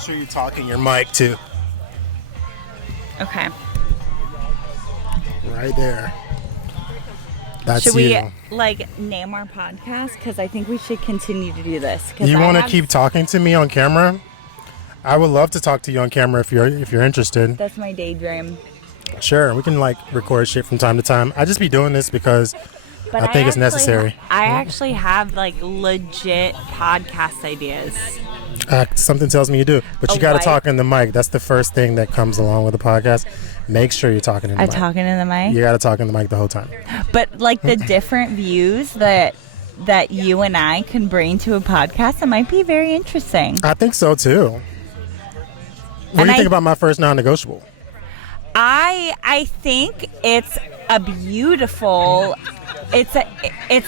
sure you talk in your mic too. Okay. Right there. That's should we you. name our podcast? Because I think we should continue to do this. You want to keep talking to me on camera? I would love to talk to you on camera if you're interested. That's my daydream. Sure, we can record shit from time to time. I just be doing this because I think it's necessary. I actually have legit podcast ideas. Something tells me you do, but you got to talk in the mic. That's the first thing that comes along with the podcast. Make sure you're talking in the mic. I'm talking in the mic? You got to talk in the mic the whole time. But the different views that you and I can bring to a podcast, it might be very interesting. I think so too. What do you think about my first non-negotiable? I think it's a beautiful, it's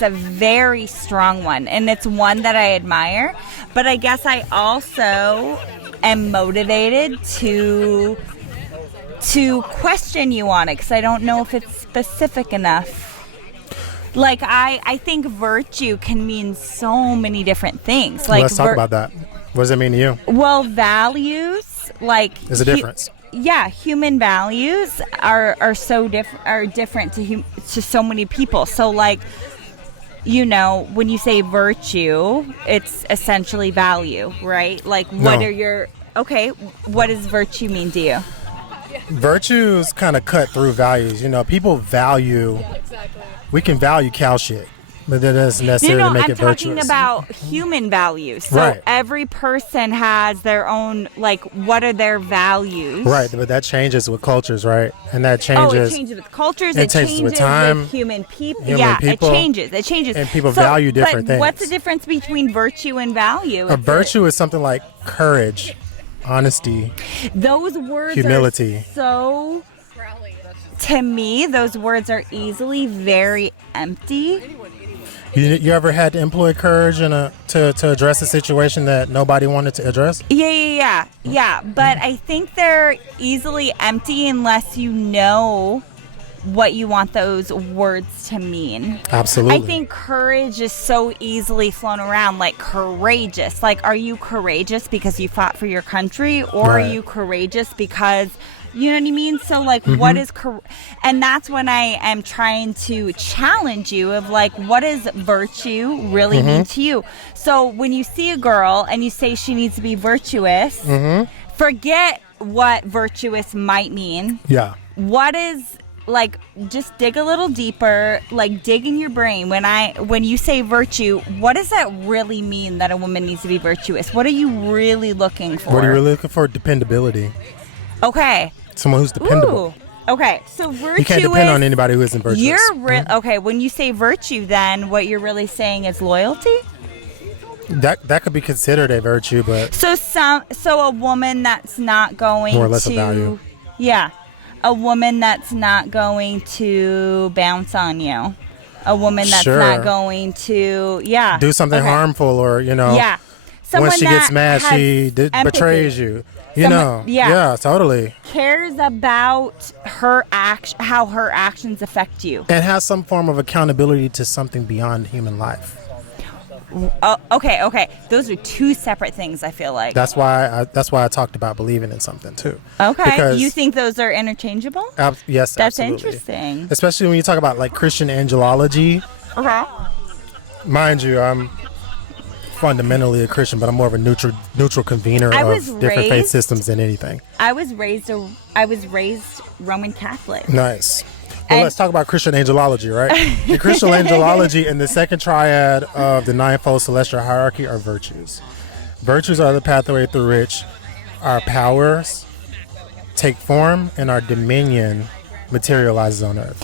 a very strong one, and it's one that I admire. But I guess I also am motivated to question you on it because I don't know if it's specific enough. I think virtue can mean so many different things. Let's talk about that. What does it mean to you? Well, values, there's a difference. Yeah, human values are different to so many people. So when you say virtue, it's essentially value, right? What does virtue mean to you? Virtues kind of cut through values. People value. We can value cow shit, but that doesn't necessarily make it virtuous. I'm talking about human values. So right. Every person has their own, what are their values? Right, but that changes with cultures, right? And that changes. Oh, it changes with cultures. It changes with time. With human people. It changes. It changes. And people value different things. What's the difference between virtue and value? A virtue is something like courage, honesty, those words humility. To me, those words are easily very empty. You ever had to employ courage to address a situation that nobody wanted to address? Yeah. But I think they're easily empty unless you know what you want those words to mean. Absolutely. I think courage is so easily flown around, courageous. Are you courageous because you fought for your country, or right. are you courageous because... You know what I mean? So, what is... And that's when I am trying to challenge you of, what does virtue really mean to you? So, when you see a girl and you say she needs to be virtuous, forget what virtuous might mean. Yeah. What is... just dig a little deeper, dig in your brain. When you say virtue, what does that really mean that a woman needs to be virtuous? What are you really looking for? What are you really looking for? Dependability. Okay. Someone who's dependable. Ooh. Okay, so virtue you can't depend on anybody who isn't virtuous. Okay, when you say virtue, then what you're really saying is loyalty? That could be considered a virtue, but... So a woman that's not going to... More or less a value. Yeah. A woman that's not going to bounce on you. A woman that's not going to... Yeah. Do something harmful or, Yeah. Someone when she gets mad, she betrays you. Yeah, totally. Cares about how her actions affect you. And has some form of accountability to something beyond human life. Okay. Those are two separate things, I feel like. That's why I talked about believing in something, too. Okay. Because you think those are interchangeable? Yes, That's absolutely. interesting. Especially when you talk about, Christian angelology. Okay. Mind you, I'm fundamentally a Christian, but I'm more of a neutral convener of different faith systems than anything. I was raised Roman Catholic. Nice. Well, let's talk about Christian angelology, right? In Christian angelology, in the second triad of the ninefold celestial hierarchy are virtues. Virtues are the pathway through which our powers take form and our dominion materializes on earth.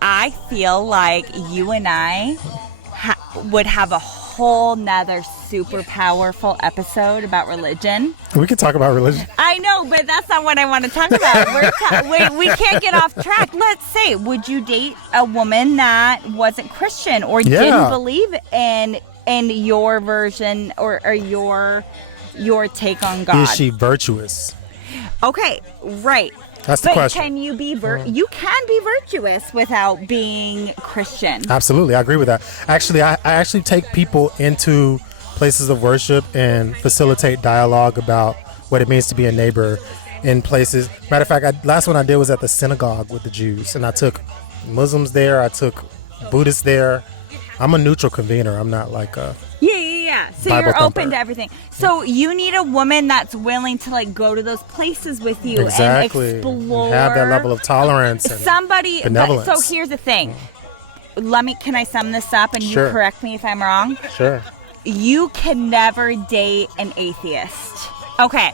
I feel like you and I would have a whole nother super powerful episode about religion. We could talk about religion. I know, but that's not what I want to talk about. We can't get off track. Let's say, would you date a woman that wasn't Christian or didn't believe in your version or your take on God? Is she virtuous? Okay, right. That's the question. Can you be you can be virtuous without being Christian? Absolutely, I agree with that. Actually, I actually take people into places of worship and facilitate dialogue about what it means to be a neighbor in places. Matter of fact, last one I did was at the synagogue with the Jews, and I took Muslims there, I took Buddhists there. I'm a neutral convener. I'm not like a So Bible you're thumper. open to everything. So you need a woman that's willing to like go to those places with you exactly and explore. have that level of tolerance. And Somebody. benevolence. So here's the thing. Can I sum this up and Sure. you correct me if I'm wrong? Sure. You can never date an atheist. Okay.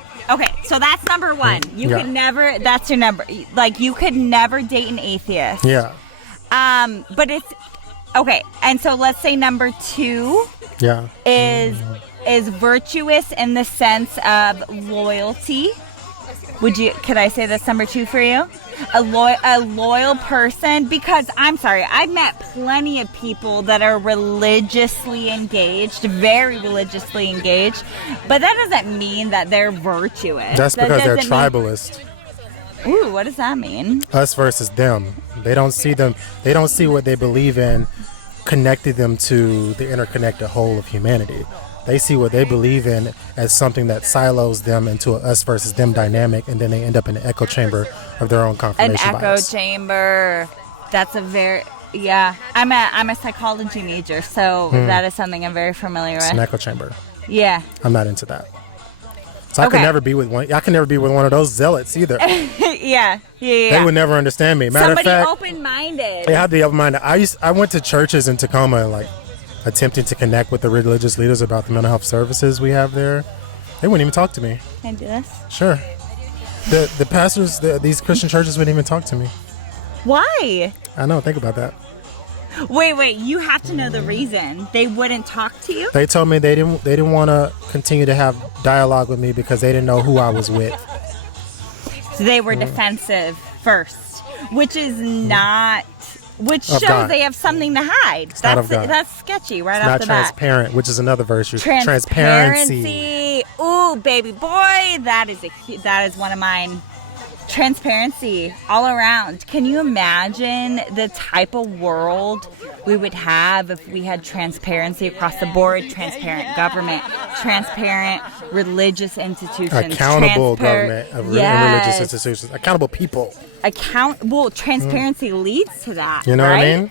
So that's number one. You Yeah. could never. That's your number. Like you could never date an atheist. Yeah. But it's okay. And so let's say number two Yeah. is virtuous in the sense of loyalty. Could I say that's number two for you? A loyal person, because I'm sorry, I've met plenty of people that are religiously engaged, very religiously engaged, but that doesn't mean that they're virtuous. That's because they're doesn't mean- tribalist. Ooh, what does that mean? Us versus them. They don't see them. They don't see what they believe in connected them to the interconnected whole of humanity. They see what they believe in as something that silos them into a us versus them dynamic, and then they end up in an echo chamber of their own An confirmation echo bias. chamber. That's a very I'm a psychology major, so that is something I'm very familiar It's an with. echo chamber. Yeah. I'm not into that. So I Okay. could never be with one. I can never be with one of those zealots either. yeah. They would never understand me. Matter Somebody of fact, open-minded. they have the open-minded. I went to churches in Tacoma, like attempting to connect with the religious leaders about the mental health services we have there. They wouldn't even talk to me. Can I do this? Sure. The pastors, these Christian churches wouldn't even talk to me. Why? I know. Think about that. Wait. You have to know the reason they wouldn't talk to you. They told me they didn't want to continue to have dialogue with me because they didn't know who I was with. So they were defensive first, which is not. Which Of shows God. they have something to hide. not of God. That's sketchy right Not off the bat. transparent, which is another virtue. Transparency. Ooh, baby boy, that is one of mine. Transparency all around. Can you imagine the type of world we would have if we had transparency across the board? Transparent government, transparent religious institutions, Accountable government of Yes. religious institutions. Accountable people. Transparency leads to that. You know right? what I mean?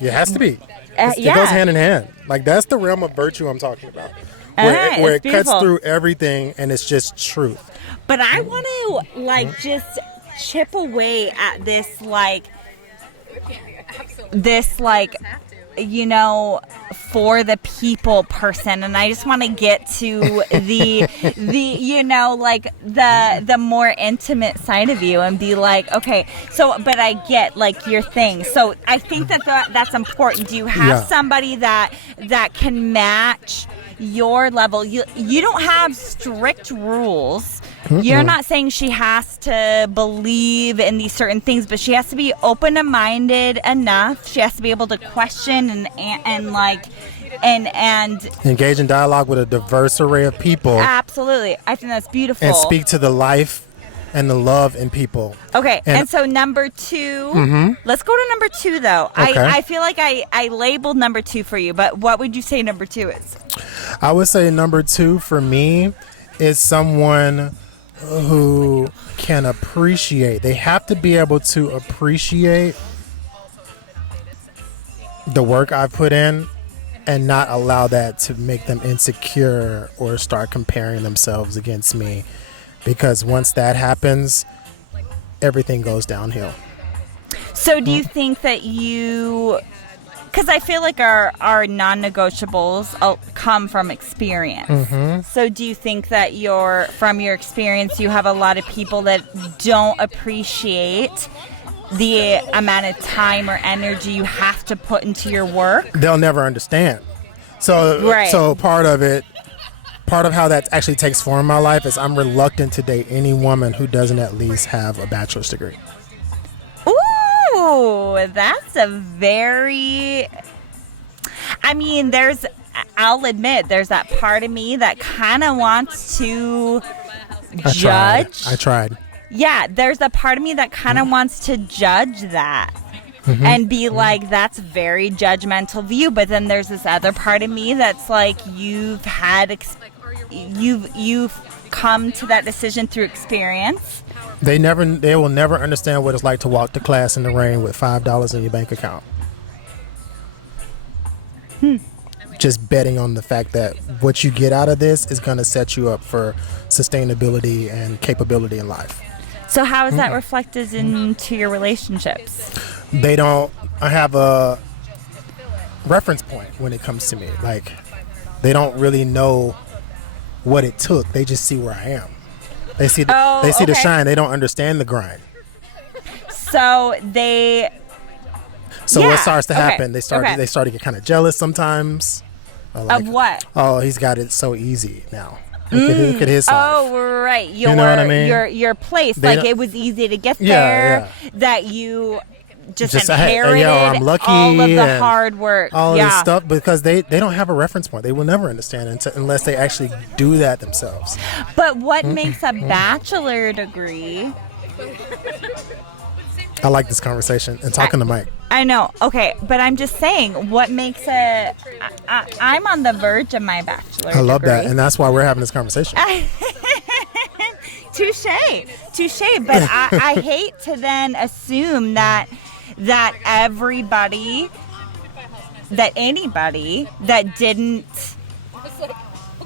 It has to be. It yeah. goes hand in hand. Like, that's the realm of virtue I'm talking about. Where It's it cuts beautiful. through everything and it's just truth. But I want to just chip away at this for the people person, and I just want to get to the the more intimate side of you and be like, okay, so but I get like your thing. So I think that's important. Do you have somebody that can match your level? You don't have strict rules. You're not saying she has to believe in these certain things, but she has to be open-minded enough. She has to be able to question and Engage in dialogue with a diverse array of people absolutely. I think that's beautiful. and speak to the life and the love in people. Okay, And- and so number two, let's go to number two, though. Okay. I feel like I labeled number two for you, but what would you say number two is? I would say number two for me is someone who can appreciate. They have to be able to appreciate the work I've put in and not allow that to make them insecure or start comparing themselves against me. Because once that happens, everything goes downhill. So do you think that because I feel like our non-negotiables come from experience. So do you think that from your experience, you have a lot of people that don't appreciate the amount of time or energy you have to put into your work? They'll never understand. So part of how that actually takes form in my life is I'm reluctant to date any woman who doesn't at least have a bachelor's degree. Ooh, that's a very... I mean, I'll admit, there's that part of me that kind of wants to judge. I tried. Yeah, there's a part of me that kind of wants to judge that. and be like, that's a very judgmental view. But then there's this other part of me that's like, you've come to that decision through experience. They will never understand what it's like to walk to class in the rain with $5 in your bank account. Just betting on the fact that what you get out of this is going to set you up for sustainability and capability in life. So how is that reflected into your relationships? They don't have a reference point when it comes to me. Like, they don't really know what it took. They just see where I am. They see the shine. They don't understand the grind. So what starts to happen? They start to get kind of jealous sometimes. Like, of what? Oh, he's got it so easy now. Look at his life. Oh, right. You know what I mean? Your place. Like, it was easy to get there. Yeah. That you just inherited I'm lucky, all of the hard work. All of this stuff, because they don't have a reference point. They will never understand unless they actually do that themselves. But what makes a bachelor degree? I like this conversation and talking to Mike. I know. Okay, but I'm just saying, what makes I'm on the verge of my bachelor degree. I love that, and that's why we're having this conversation. Touche. But I hate to then assume that anybody that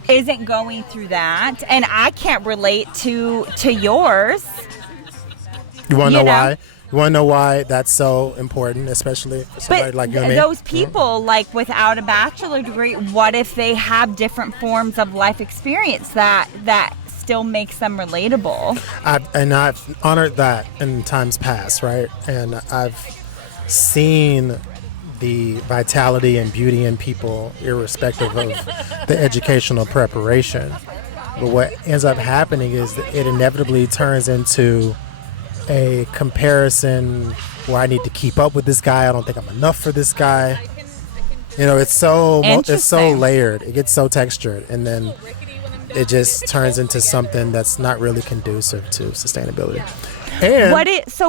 isn't going through that, and I can't relate to yours. You want to know why? You want to know why that's so important, especially for somebody like you and me? Those people, like, without a bachelor degree, what if they have different forms of life experience that still makes them relatable? I've honored that in times past, right? And I've seen the vitality and beauty in people, irrespective of the educational preparation. But what ends up happening is that it inevitably turns into a comparison where I need to keep up with this guy. I don't think I'm enough for this guy. It's so layered. It gets so textured, and then it just turns into something that's not really conducive to sustainability. And this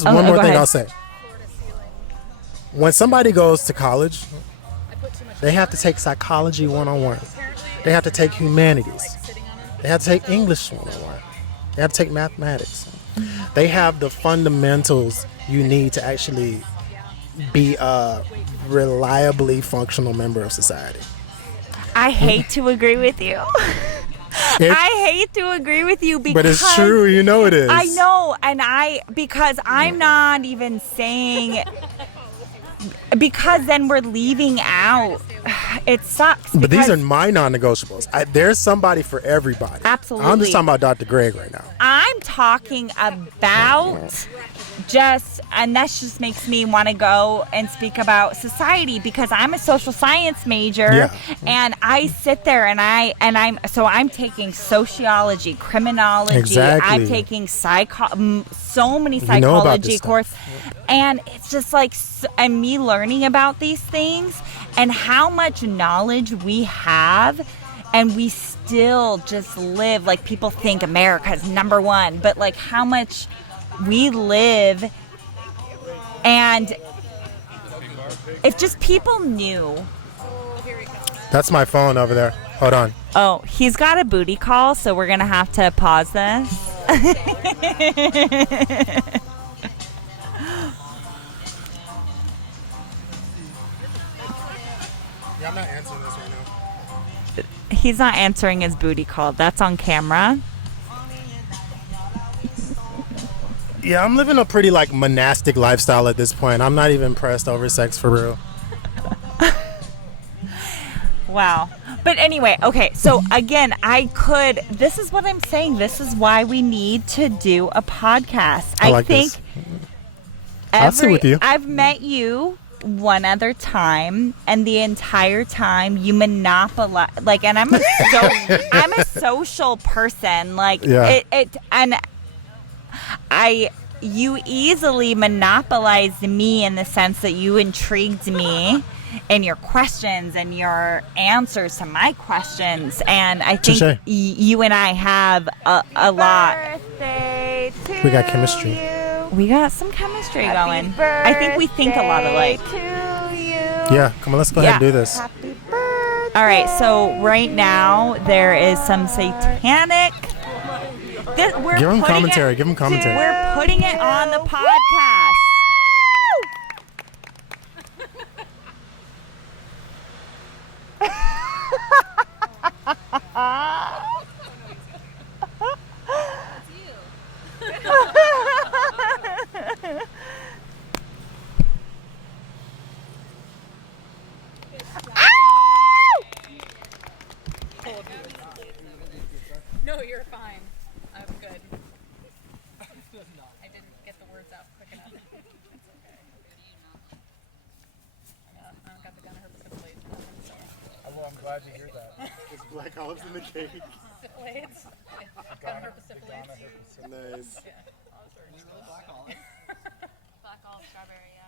is one more thing I'll say. When somebody goes to college, they have to take psychology 101. They have to take humanities. They have to take English 101. They have to take mathematics. They have the fundamentals you need to actually be a reliably functional member of society. I hate to agree with you. I hate to agree with you because... But it's true, it is. I know, because I'm not even saying... Because then we're leaving out... It sucks. But these are my non-negotiables. There's somebody for everybody. Absolutely. I'm just talking about Dr. Greg right now. I'm talking about and that just makes me want to go and speak about society, because I'm a social science major, and I sit there and I'm taking sociology, criminology, exactly. I'm taking so many psychology courses, and it's just like, and me learning about these things and how much knowledge we have, and we still just live like people think America's number one, but like how much we live. And if just people knew. That's my phone over there. Hold on. Oh, he's got a booty call, so we're going to have to pause this. I'm not answering this right now. He's not answering his booty call. That's on camera. Yeah, I'm living a pretty monastic lifestyle at this point. I'm not even impressed over sex for real. Wow. But anyway, okay, so again, this is what I'm saying. This is why we need to do a podcast. I think this. I'll sit with you. I've met you one other time, and the entire time you monopolize, and I'm a social person, you easily monopolized me in the sense that you intrigued me in your questions and your answers to my questions, and I think you and I have a lot. We got chemistry. We got some chemistry going. I think we think a lot alike. Yeah, come on, let's go ahead and do this. Happy birthday. All right, so right now there is some satanic. Give him commentary. Give him commentary. We're putting it on the podcast. No, you're fine. I'm good. I didn't get the words out quick enough. It's okay. I don't got the gun or her blades. Well, I'm glad you hear that. It's black olives in the cake. Blades. Gun her blades. Nice. Black olive. Black olive strawberry, yeah.